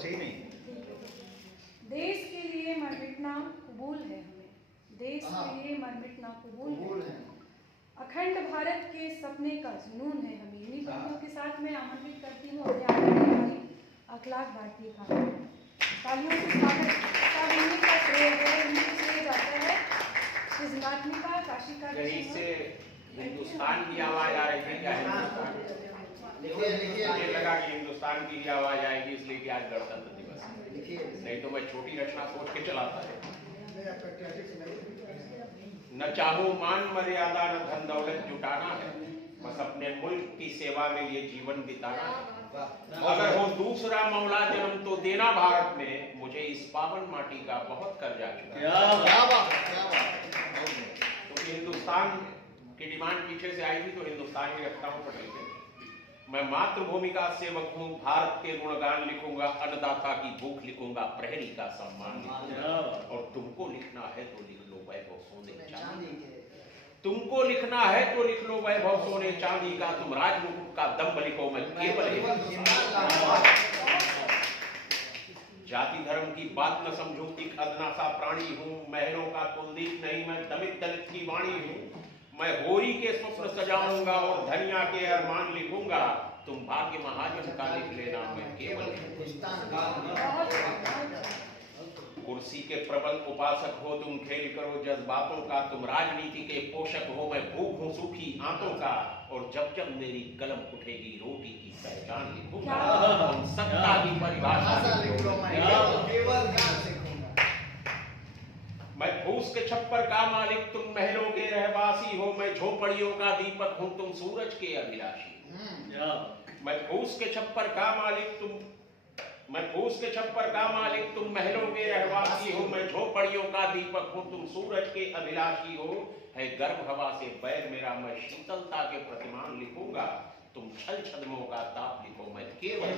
बचे ही नहीं। देश के लिए मर मिटना कबूल है हमें, देश के लिए मर मिटना कबूल है, अखंड भारत के सपने का जुनून है हमें। इन्हीं पंक्तियों के साथ मैं आमंत्रित करती हूँ अपने आदरणीय भाई अखलाक भारती खान। तालियों से स्वागत का श्रेय है, इन्हीं को श्रेय जाता है। सृजनात्मिका काशी का कहीं से हिंदुस्तान की आवाज आ रही है क्या? मुझे लगा कि हिंदुस्तान की आवाज आएगी इसलिए कि आज गणतंत्र दिवस है, नहीं तो मैं छोटी रचना सोच के चलाता है। न चाहूं मान मर्यादा न धन दौलत जुटाना है, बस अपने मुल्क की सेवा में ये जीवन बिताना है। अगर हो दूसरा मौला जन्म तो देना भारत में, मुझे इस पावन माटी का बहुत कर्जा चुका। क्योंकि हिंदुस्तान की डिमांड पीछे से आई थी तो हिंदुस्तान की रखता हूं पटेल के। मैं मातृभूमि का सेवक हूँ, भारत के गुणगान लिखूंगा, अन्नदाता की भूख लिखूंगा, प्रहरी का सम्मान लिखूंगा। और तुमको लिखना है तो लिख लो वैभव सोने चांदी, तुमको लिखना है तो लिख लो वैभव सोने चांदी का, तुम राजमुकुट का दम्भ लिखो, मैं केवल जाति धर्म की बात न समझूं, एक अदना सा प्राणी हूँ, महलों का कुलदीप नहीं, मैं दमित दलित की वाणी हूँ। मैं होरी के स्वप्न सजाऊंगा और धनिया के अरमान लिखूंगा, तुम भाग्य महाजन का लिख लेना, मैं केवल कुर्सी के प्रबल उपासक हो, तुम खेल करो जज्बातों का, तुम राजनीति के पोषक हो, मैं भूख हूँ सूखी आंतों का, और जब जब मेरी कलम उठेगी रोटी की पहचान लिखूंगा, तुम सत्ता की परिभाषा मैं फूस के छप्पर का मालिक, तुम महलों के रहवासी हो, मैं झोपड़ियों का दीपक हूं, तुम सूरज के अभिलाषी हो। मैं फूस के छप्पर का मालिक, तुम महलों के रहवासी हो, मैं झोपड़ियों का दीपक हूं, तुम सूरज के अभिलाषी हो। है गर्म हवा से बैर मेरा, मैं शीतलता के प्रतिमान लिखूंगा, तुम छल छद्मों का ताप लिखो, मैं केवल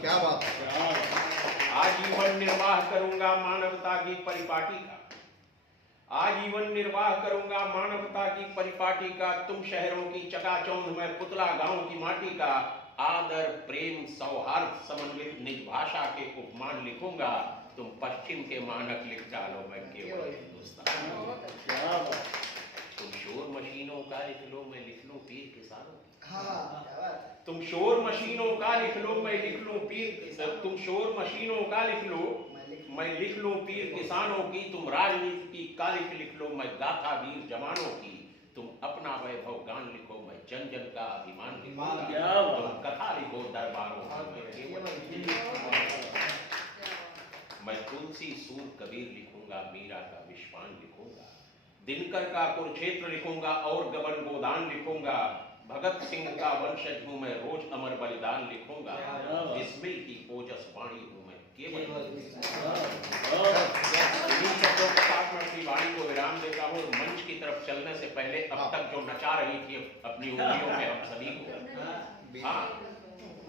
क्या बात है। आजीवन निर्वाह करूंगा मानवता की परिपाटी का, आजीवन निर्वाह करूंगा मानवता की परिपाटी का, तुम शहरों की चकाचौंध, मैं पुतला गांव की माटी का, आदर प्रेम सौहार्द समन्वित निज भाषा के उपमान लिखूंगा, तुम पश्चिम के मानक लिख डालो, मैं केवल हिंदुस्तान। तुम शोर मशीनों का लिख लो, मैं लिख लूं पीर किसानों की। तुम शोर मशीनों का लिख लो, मैं लिख लूं पीर, तुम शोर मशीनों का लिख लो, मैं लिख लूं पीर किसानों की, तुम राजनीति की कालिख लिख लो, मैं गाथा वीर जवानों की, तुम अपना वैभव गान लिखो, मैं जन जन का अभिमान लिखूंगा, तुम कथा लिखो दरबारों की, मैं तुलसी सूर कबीर लिखूंगा, मीरा का विश्वान लिखूंगा, दिनकर का कुरुक्षेत्र लिखूंगा, और गबन गोदान लिखूंगा, भगत सिंह का वंशज हूं मैं, रोज अमर बलिदान लिखूंगा, बिस्मिल की ओजस वाणी हूं मैं केवल। इन्हीं शब्दों के साथ मैं अपनी वाणी को विराम देता हूँ। मंच की तरफ चलने से पहले अब तक जो नचा रही थी अपनी उंगलियों पे हम सभी को, हाँ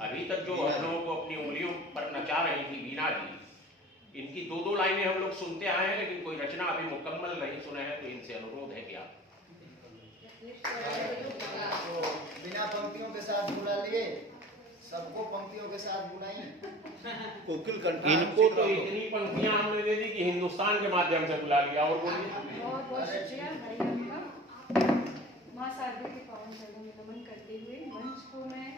अभी तक जो हम लोगों को अपनी उंगलियों पर नचा रही थी वीणा जी, इनकी दो दो लाइनें हम लोग सुनते आए हैं, लेकिन कोई रचना अभी मुकम्मल नहीं सुने हैं, तो इनसे अनुरोध है कि आप बिना पंक्तियों के साथ बुला लिए, सबको पंक्तियों के साथ बुलाई। कोकिल कंठ इनको तो इतनी पंक्तियां हमने दे दी कि हिंदुस्तान के माध्यम से बुला लिया। और बोलिए। बहुत बहुत शुक्रिया भाई आपका। माँ शारदा के पावन चरणों में नमन करते हुए मंच को मैं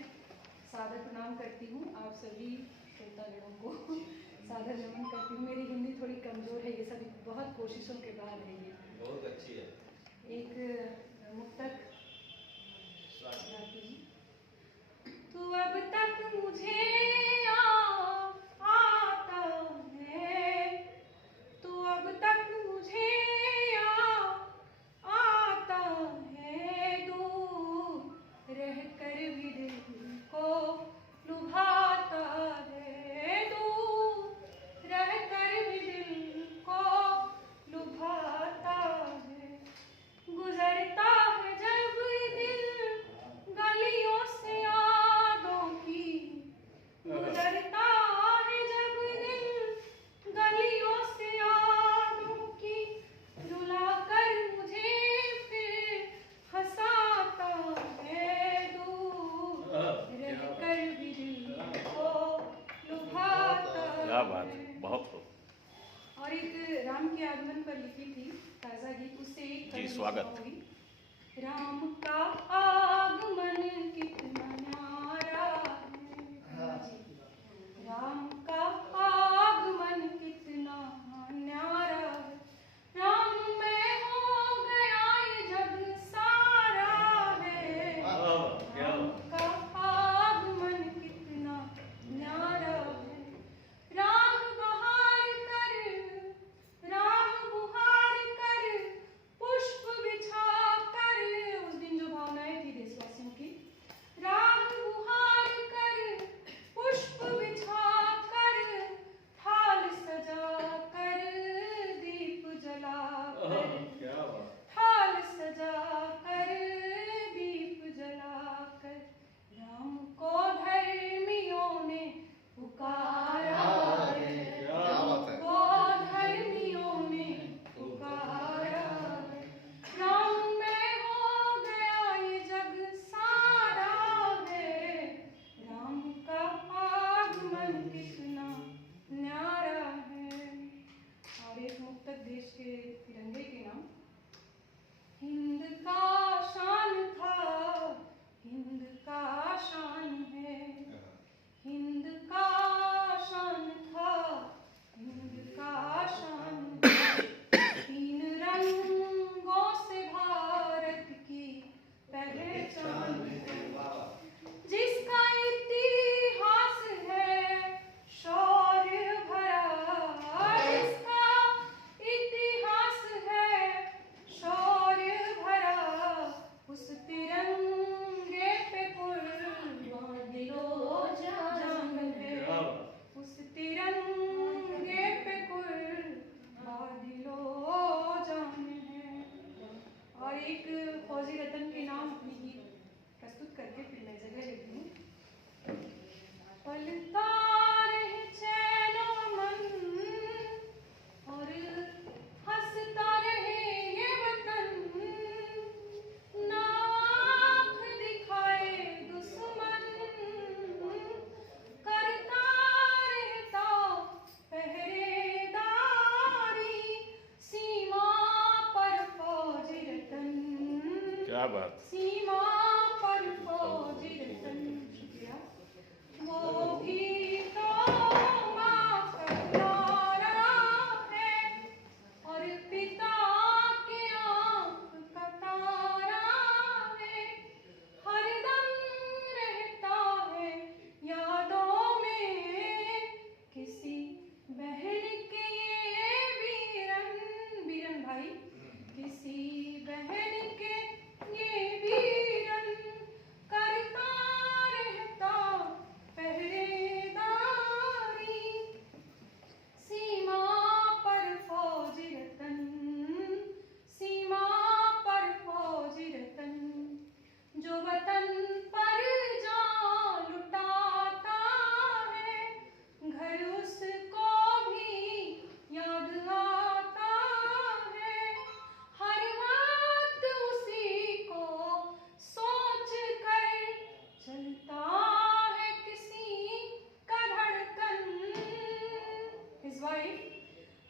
सादर प्रणाम करती हूँ। आप सभी श्रोतागणों को सादर नमन करती हूँ। मेरी हिंदी थोड़ी कमजोर है, ये सभी बहुत कोशिशों के बाद है। ये बहुत अच्छी है। एक मुक्तक गाती हूँ। तू अब तक मुझे आता है, तू अब तक मुझे आता है, दूर रह कर भी दिल को लुभाता है, दूर रह कर भी दिल को लुभाता है, गुजरता है जब दिल गली क्या बात है, बहुत हो। और एक राम के आगमन पर लिखी थी ताजा गीत, उससे एक जी, कविता स्वागत। हुई। राम का आगमन कितना न्यारा है, राम का आगमन कितना न्यारा है, राम में हो गया ये जग सारा है, राम का आगमन कितना न्यारा है, राम बहार कर पुष्प बिछा कर, उस दिन जो भावनाएं थी देशवासियों की, राम बुहार कर पुष्प बिछा कर, थाल सजा कर दीप जला कर, थाल सजा कर दीप जला कर, राम को धर्मियों ने पुकारा है, राम को धर्मियों ने पुकारा है, राम में हो गया ये जग सारा है, राम का आगमन कितना न्यारा है। और एक मुक्तक देश के तिरंगे के नाम। हिंद का शान था, हिंद का शान है, हिंद का शान था, हिंद का शान है, तीन रंगों से भारत की पहचान है, जिसका इतिहास है शौर्य भरा, जिसका इतिहास है शौर्य भरा, उस तिरंगे पे कुर्बान दिलो जान है, उस तिरंगे पे कुर्बान दिलो जान है। और एक फौजी रतन के नाम अपनी गीत प्रस्तुत करके फिर मैं जगह लेती हूँ। पलता रहे चैनो मन और हंसता रहे ये वतन, ना आँख दिखाए दुश्मन, करता रहता पहरेदारी, सीमा पर फौजी रतन, क्या बात। सीमा पर फौजी रतन, शुक्रिया। वो भी तो माँ का तारा है और पिता के आँख का तारा है, हरदम रहता है यादों में किसी बहन के ये वीरन भाई, किसी बहन के ये वीरन, करता रहता पहरेदारी, सीमा पर फौजी रतन, सीमा पर फौजी रतन, जो वतन पर जान लुटाता है, घर उसको भी याद आता है, हर वक्त उसी को सोच कर चलता है किसी का धड़कन, his wife,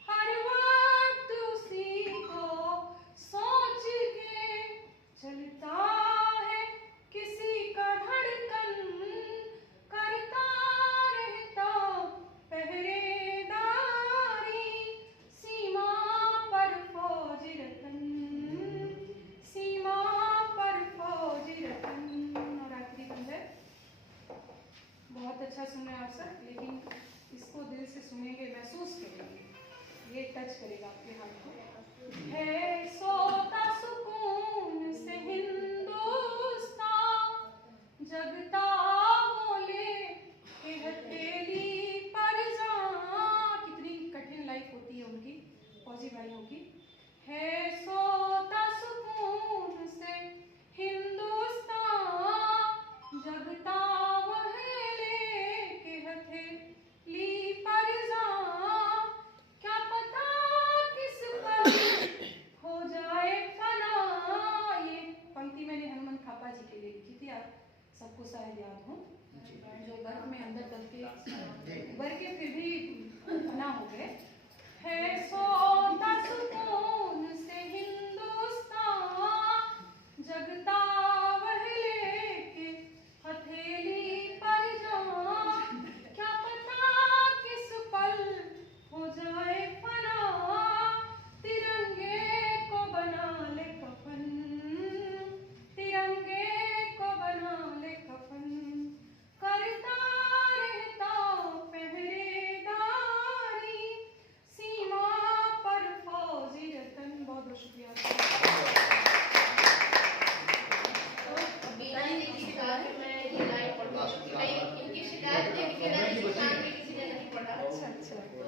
हर वक्त उसी को सोच के चलता है किसी का धड़कन, करता रहता पहरेदारी, सीमा पर फौजी रतन, सीमा पर फौजी रतन। और आखिरी बंद है, बहुत अच्छा सुन रहे हैं आप सब, लेकिन इसको दिल से सुनेंगे, महसूस करेंगे, ये टच करेगा आपके हाथ को। है सोता सुकून से हिंदुस्तान, जगता बोले कि हथेली पर जान, कितनी कठिन लाइफ होती है उनकी, फौजी भाइयों की। है सोता सुकून से हिंदुस्तान, जगता वह लेके हथेली पर जान, क्या पता किस पर हो जाए फना। ये पंक्ति मैंने हनुमंत थापा जी के लिए लिखी थी, आप सबको शायद याद हो, जो बर्फ में अंदर दब के उबर के फिर भी ना हो गए। है सोता सुकून से हिंदुस्तान, जगता वह लेके हथेली पर जान, क्या पता किस पल हो जाए फना, तिरंगे को बना ले कफन, तिरंगे को बना ले कफन, करता रहता पहरेदारी, सीमा पर फौजी रतन। बहुत बहुत शुक्रिया। मीना जी की कहा कि मैं ये लाइन पढ़ूंगी, इनकी शिकायत थी कि मेरा निशान भी किसी ने नहीं पढ़ा। अच्छा अच्छा। तो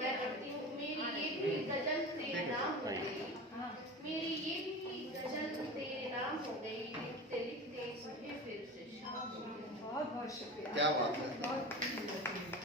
मैं पढ़ती हूँ। मेरी ये भी गजल तेरे नाम हो गई, हाँ मेरी ये भी गजल तेरे नाम हो गई, लिखते लिखते सुबह फिर से शाम हो गई। बहुत बहुत शुक्रिया। क्या बात है। बहुत